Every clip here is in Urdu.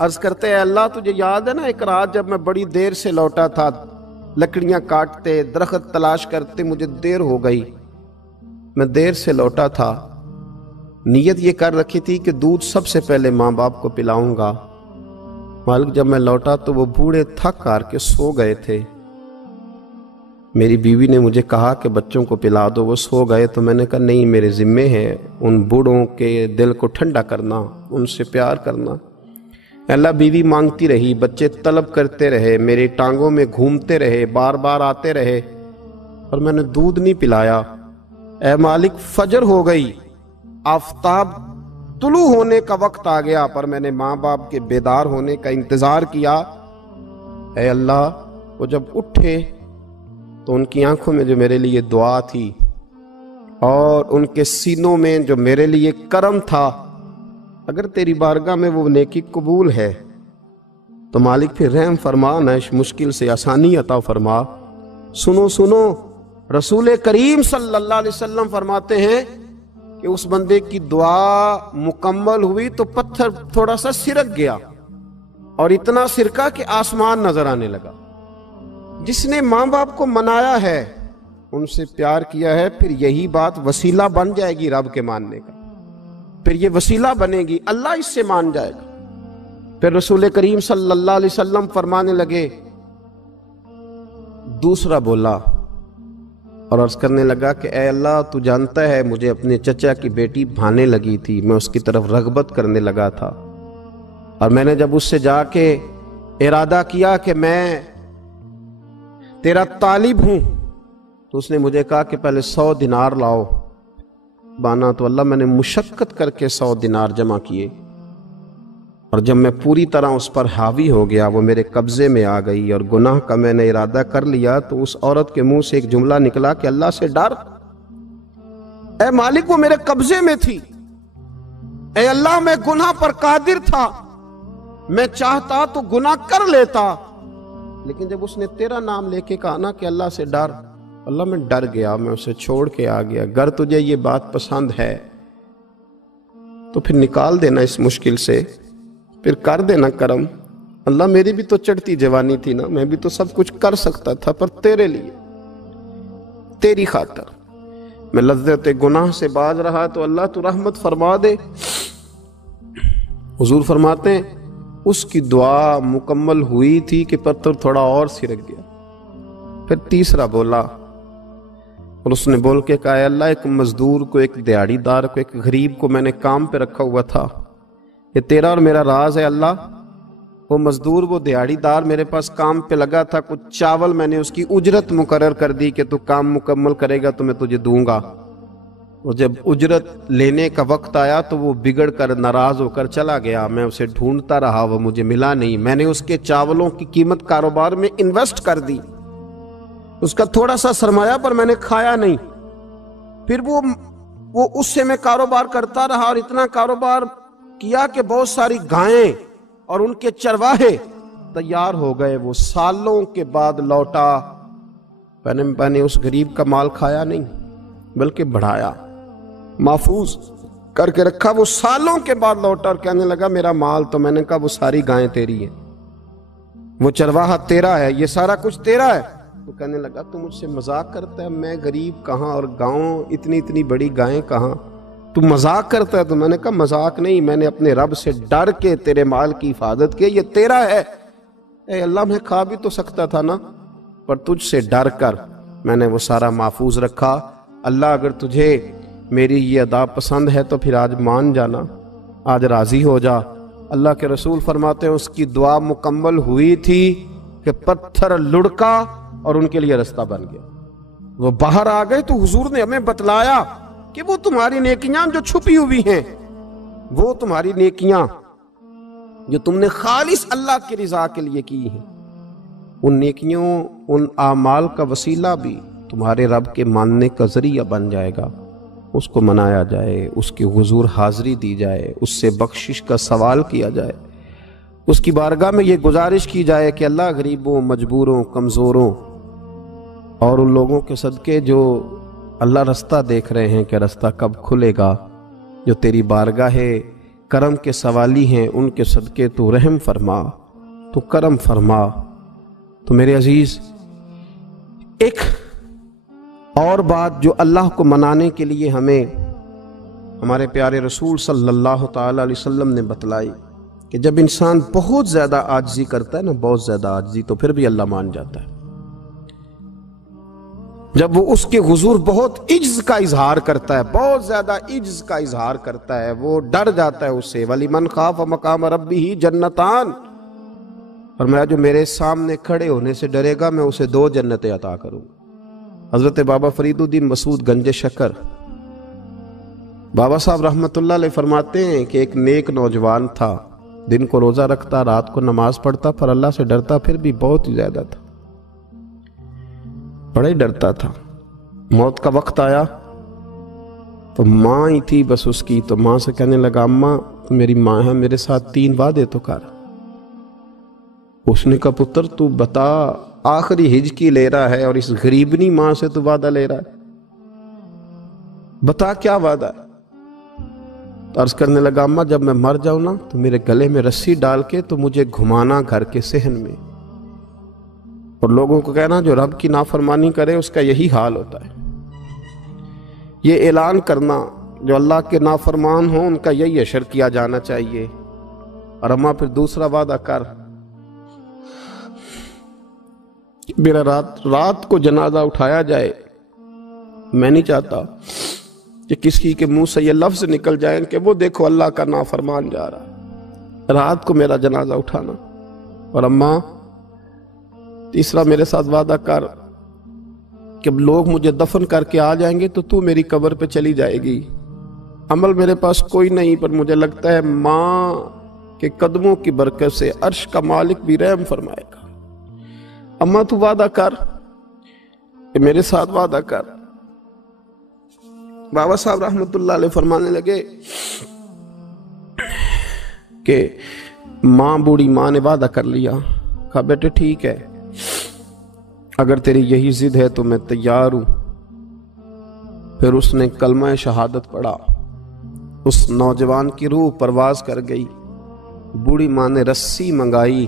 عرض کرتے ہیں اللہ تجھے یاد ہے نا ایک رات جب میں بڑی دیر سے لوٹا تھا، لکڑیاں کاٹتے درخت تلاش کرتے مجھے دیر ہو گئی، میں دیر سے لوٹا تھا، نیت یہ کر رکھی تھی کہ دودھ سب سے پہلے ماں باپ کو پلاؤں گا۔ مالک جب میں لوٹا تو وہ بوڑھے تھک ہار کے سو گئے تھے۔ میری بیوی نے مجھے کہا کہ بچوں کو پلا دو، وہ سو گئے، تو میں نے کہا نہیں، میرے ذمے ہے ان بوڑھوں کے دل کو ٹھنڈا کرنا، ان سے پیار کرنا۔ اللہ بیوی مانگتی رہی، بچے طلب کرتے رہے، میری ٹانگوں میں گھومتے رہے، بار بار آتے رہے، اور میں نے دودھ نہیں پلایا۔ اے مالک فجر ہو گئی، آفتاب طلوع ہونے کا وقت آ گیا، پر میں نے ماں باپ کے بیدار ہونے کا انتظار کیا۔ اے اللہ وہ جب اٹھے تو ان کی آنکھوں میں جو میرے لیے دعا تھی اور ان کے سینوں میں جو میرے لیے کرم تھا، اگر تیری بارگاہ میں وہ نیکی قبول ہے تو مالک پھر رحم فرما، نہ اس مشکل سے آسانی عطا فرما۔ سنو سنو، رسول کریم صلی اللہ علیہ وسلم فرماتے ہیں کہ اس بندے کی دعا مکمل ہوئی تو پتھر تھوڑا سا سرک گیا، اور اتنا سرکا کہ آسمان نظر آنے لگا۔ جس نے ماں باپ کو منایا ہے، ان سے پیار کیا ہے، پھر یہی بات وسیلہ بن جائے گی رب کے ماننے کا، پھر یہ وسیلہ بنے گی، اللہ اس سے مان جائے گا۔ پھر رسول کریم صلی اللہ علیہ وسلم فرمانے لگے، دوسرا بولا اور عرض کرنے لگا کہ اے اللہ تو جانتا ہے مجھے اپنے چچا کی بیٹی بھانے لگی تھی، میں اس کی طرف رغبت کرنے لگا تھا، اور میں نے جب اس سے جا کے ارادہ کیا کہ میں تیرا طالب ہوں، تو اس نے مجھے کہا کہ پہلے 100 دینار لاؤ بانا، تو اللہ میں نے مشقت کر کے 100 دینار جمع کیے، اور جب میں پوری طرح اس پر حاوی ہو گیا، وہ میرے قبضے میں آ گئی اور گناہ کا میں نے ارادہ کر لیا، تو اس عورت کے منہ سے ایک جملہ نکلا کہ اللہ سے ڈر، اے مالک وہ میرے قبضے میں تھی، اے اللہ میں گناہ پر قادر تھا، میں چاہتا تو گناہ کر لیتا، لیکن جب اس نے تیرا نام لے کے کہا نا کہ اللہ سے ڈر، اللہ میں ڈر گیا، میں اسے چھوڑ کے آ گیا۔ اگر تجھے یہ بات پسند ہے تو پھر نکال دینا اس مشکل سے، پھر کر دینا کرم۔ اللہ میری بھی تو چڑھتی جوانی تھی نا، میں بھی تو سب کچھ کر سکتا تھا، پر تیرے لیے، تیری خاطر میں لذت گناہ سے باز رہا، تو اللہ تو رحمت فرما دے۔ حضور فرماتے ہیں اس کی دعا مکمل ہوئی تھی کہ پتھر تھوڑا اور سرک گیا۔ پھر تیسرا بولا اور اس نے بول کے کہا، اے اللہ ایک مزدور کو، ایک دیہڑی دار کو، ایک غریب کو میں نے کام پہ رکھا ہوا تھا، یہ تیرا اور میرا راز ہے اللہ۔ وہ مزدور، وہ دیہڑی دار میرے پاس کام پہ لگا تھا، کچھ چاول میں نے اس کی اجرت مقرر کر دی کہ تو کام مکمل کرے گا تو میں تجھے دوں گا، اور جب اجرت لینے کا وقت آیا تو وہ بگڑ کر ناراض ہو کر چلا گیا، میں اسے ڈھونڈتا رہا، وہ مجھے ملا نہیں، میں نے اس کے چاولوں کی قیمت کاروبار میں انویسٹ کر دی، اس کا تھوڑا سا سرمایہ پر میں نے کھایا نہیں، پھر وہ اس سے میں کاروبار کرتا رہا، اور اتنا کاروبار کیا کہ بہت ساری گائیں اور ان کے چرواہے تیار ہو گئے، وہ سالوں کے بعد لوٹا، میں نے اس غریب کا مال کھایا نہیں بلکہ بڑھایا، محفوظ کر کے رکھا، وہ سالوں کے بعد لوٹا اور کہنے لگا میرا مال، تو میں نے کہا وہ ساری گائیں تیری ہیں، وہ چرواہا تیرا ہے، یہ سارا کچھ تیرا ہے۔ تو کہنے لگا تو مجھ سے مذاق کرتا ہے، میں غریب کہاں اور گاؤں اتنی بڑی گائیں کہاں، تو مذاق کرتا ہے؟ تو میں نے کہا مذاق نہیں، میں نے اپنے رب سے ڈر کے تیرے مال کی حفاظت کی، یہ تیرا ہے۔ اے اللہ میں کھا بھی تو سکتا تھا نا، پر تجھ سے ڈر کر میں نے وہ سارا محفوظ رکھا۔ اللہ اگر تجھے میری یہ ادا پسند ہے تو پھر آج مان جانا، آج راضی ہو جا۔ اللہ کے رسول فرماتے ہیں اس کی دعا مکمل ہوئی تھی کہ پتھر لڑکا اور ان کے لیے رستہ بن گیا، وہ باہر آ گئے۔ تو حضور نے ہمیں بتلایا کہ وہ تمہاری نیکیاں جو چھپی ہوئی ہیں، وہ تمہاری نیکیاں جو تم نے خالص اللہ کی رضا کے لیے کی ہیں، ان نیکیوں، ان اعمال کا وسیلہ بھی تمہارے رب کے ماننے کا ذریعہ بن جائے گا۔ اس کو منایا جائے، اس کی حضور حاضری دی جائے، اس سے بخشش کا سوال کیا جائے، اس کی بارگاہ میں یہ گزارش کی جائے کہ اللہ غریبوں، مجبوروں، کمزوروں اور ان لوگوں کے صدقے جو اللہ رستہ دیکھ رہے ہیں کہ رستہ کب کھلے گا، جو تیری بارگاہ کرم کے سوالی ہیں، ان کے صدقے تو رحم فرما، تو کرم فرما۔ تو میرے عزیز، ایک اور بات جو اللہ کو منانے کے لیے ہمیں ہمارے پیارے رسول صلی اللہ تعالی علیہ وسلم نے بتلائی کہ جب انسان بہت زیادہ عاجزی کرتا ہے نا، بہت زیادہ عاجزی، تو پھر بھی اللہ مان جاتا ہے۔ جب وہ اس کے حضور بہت عجز کا اظہار کرتا ہے، بہت زیادہ عجز کا اظہار کرتا ہے، وہ ڈر جاتا ہے اس سے۔ وَلِمَنْ خَافَ مَقَامَ رَبِّهِ جَنَّتَانِ، فرمایا جو میرے سامنے کھڑے ہونے سے ڈرے گا میں اسے 2 جنتیں عطا کروں۔ حضرت بابا فرید الدین مسعود گنج شکر بابا صاحب رحمت اللہ علیہ فرماتے ہیں کہ ایک نیک نوجوان تھا، دن کو روزہ رکھتا، رات کو نماز پڑھتا، پر اللہ سے ڈرتا پھر بھی بہت ہی زیادہ تھا، بڑا ہی ڈرتا تھا۔ موت کا وقت آیا تو ماں ہی تھی بس اس کی، تو ماں سے کہنے لگا اماں تو میری ماں ہے، میرے ساتھ 3 وعدے تو کر۔ اس نے کہا پتر تو بتا، آخری ہج کی لے رہا ہے اور اس غریبنی ماں سے تو وعدہ لے رہا ہے، بتا کیا وعدہ ہے؟ تو عرض کرنے لگا اماں جب میں مر جاؤں نا تو میرے گلے میں رسی ڈال کے تو مجھے گھمانا گھر کے صحن میں، اور لوگوں کو کہنا جو رب کی نافرمانی کرے اس کا یہی حال ہوتا ہے۔ یہ اعلان کرنا جو اللہ کے نافرمان ہوں ان کا یہی اشر کیا جانا چاہیے۔ اور اماں پھر دوسرا وعدہ کر، میرا رات کو جنازہ اٹھایا جائے، میں نہیں چاہتا کہ کسی کے منہ سے یہ لفظ نکل جائیں کہ وہ دیکھو اللہ کا نافرمان جا رہا ہے، رات کو میرا جنازہ اٹھانا۔ اور اماں تیسرا میرے ساتھ وعدہ کر کہ لوگ مجھے دفن کر کے آ جائیں گے تو میری قبر پہ چلی جائے گی، عمل میرے پاس کوئی نہیں، پر مجھے لگتا ہے ماں کے قدموں کی برکت سے عرش کا مالک بھی رحم فرمائے گا۔ اماں تو وعدہ کر کہ میرے ساتھ وعدہ کر۔ بابا صاحب رحمت اللہ علیہ فرمانے لگے کہ ماں، بوڑھی ماں نے وعدہ کر لیا، کہا بیٹے ٹھیک ہے، اگر تیری یہی ضد ہے تو میں تیار ہوں۔ پھر اس نے کلمہ شہادت پڑھا، اس نوجوان کی روح پرواز کر گئی۔ بوڑھی ماں نے رسی منگائی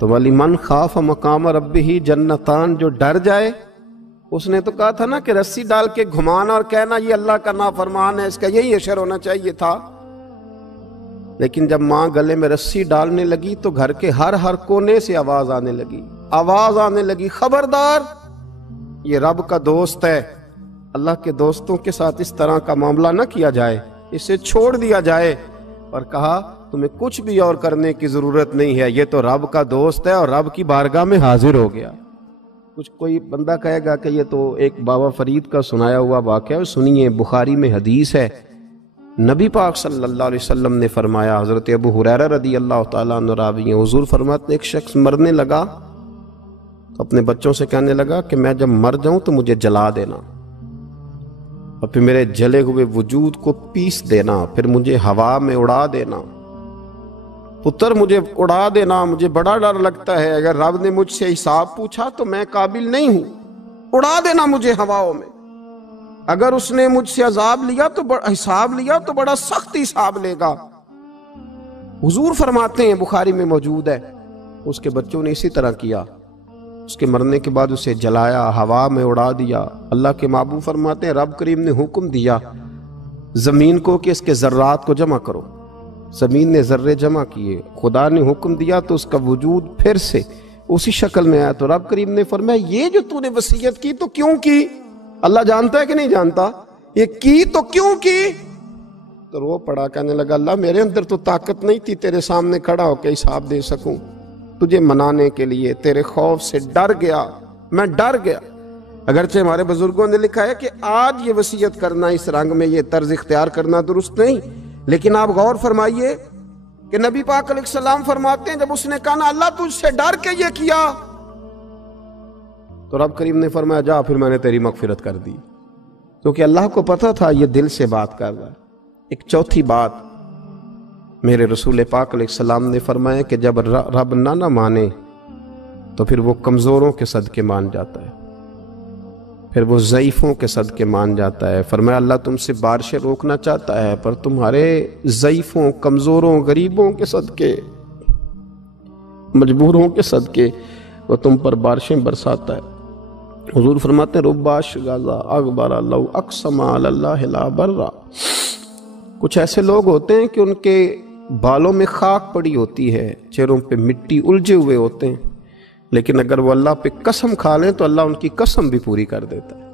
تو وَلِمَنْ خَافَ مَقَامَ رَبِّهِ جَنَّتَانِ، جو ڈر جائے، اس نے تو کہا تھا نا کہ رسی ڈال کے گھمانا اور کہنا یہ اللہ کا نافرمان ہے، اس کا یہی اشر ہونا چاہیے تھا۔ لیکن جب ماں گلے میں رسی ڈالنے لگی تو گھر کے ہر کونے سے آواز آنے لگی، خبردار یہ رب کا دوست ہے، اللہ کے دوستوں کے ساتھ اس طرح کا معاملہ نہ کیا جائے، اسے چھوڑ دیا جائے۔ اور کہا تمہیں کچھ بھی اور کرنے کی ضرورت نہیں ہے، یہ تو رب کا دوست ہے اور رب کی بارگاہ میں حاضر ہو گیا۔ کچھ کوئی بندہ کہے گا کہ یہ تو ایک بابا فرید کا سنایا ہوا واقعہ ہے، سنیے، بخاری میں حدیث ہے، نبی پاک صلی اللہ علیہ وسلم نے فرمایا، حضرت ابو ہریرہ رضی اللہ تعالیٰ عنہ راوی ہیں، حضور فرماتے ہیں ایک شخص مرنے لگا تو اپنے بچوں سے کہنے لگا کہ میں جب مر جاؤں تو مجھے جلا دینا، اور پھر میرے جلے ہوئے وجود کو پیس دینا، پھر مجھے ہوا میں اڑا دینا، پتر مجھے اڑا دینا، مجھے بڑا ڈر لگتا ہے، اگر رب نے مجھ سے حساب پوچھا تو میں قابل نہیں ہوں، اڑا دینا مجھے ہواؤں میں، اگر اس نے مجھ سے عذاب لیا تو حساب لیا تو بڑا سخت حساب لے گا۔ حضور فرماتے ہیں، بخاری میں موجود ہے، اس کے بچوں نے اسی طرح کیا، اس کے مرنے کے بعد اسے جلایا، ہوا میں اڑا دیا۔ اللہ کے محبوب فرماتے ہیں رب کریم نے حکم دیا زمین کو کہ اس کے ذرات کو جمع کرو، زمین نے ذرے جمع کیے، خدا نے حکم دیا تو اس کا وجود پھر سے اسی شکل میں آیا، تو رب کریم نے فرمایا یہ جو تو نے وصیت کی تو کیوں کی؟ اللہ جانتا ہے کہ نہیں جانتا؟ یہ کی تو کیوں کی؟ تو رو پڑا، کہنے لگا اللہ میرے اندر تو طاقت نہیں تھی تیرے سامنے کھڑا ہو کے حساب دے سکوں، تجھے منانے کے لیے تیرے خوف سے ڈر گیا، میں ڈر گیا۔ اگرچہ ہمارے بزرگوں نے لکھا ہے کہ آج یہ وصیت کرنا، اس رنگ میں یہ طرز اختیار کرنا درست نہیں، لیکن آپ غور فرمائیے کہ نبی پاک علیہ السلام فرماتے ہیں جب اس نے کہا نا اللہ تجھ سے ڈر کے یہ کیا، تو رب کریم نے فرمایا جا پھر میں نے تیری مغفرت کر دی، کیونکہ اللہ کو پتا تھا یہ دل سے بات کر رہا ہے۔ ایک چوتھی بات میرے رسول پاک علیہ السلام نے فرمایا کہ جب رب نہ مانے تو پھر وہ کمزوروں کے صدقے مان جاتا ہے۔ پھر وہ ضعیفوں کے صدقے مان جاتا ہے۔ فرمایا اللہ تم سے بارشیں روکنا چاہتا ہے، پر تمہارے ضعیفوں، کمزوروں، غریبوں کے صدقے، مجبوروں کے صدقے وہ تم پر بارشیں برساتا ہے۔ حضور فرماتے ہیں رباش غازہ اغبر لو اقسم علی اللہ لا برا۔ کچھ ایسے لوگ ہوتے ہیں کہ ان کے بالوں میں خاک پڑی ہوتی ہے، چہروں پہ مٹی الجھے ہوئے ہوتے ہیں، لیکن اگر وہ اللہ پہ قسم کھا لیں تو اللہ ان کی قسم بھی پوری کر دیتا ہے۔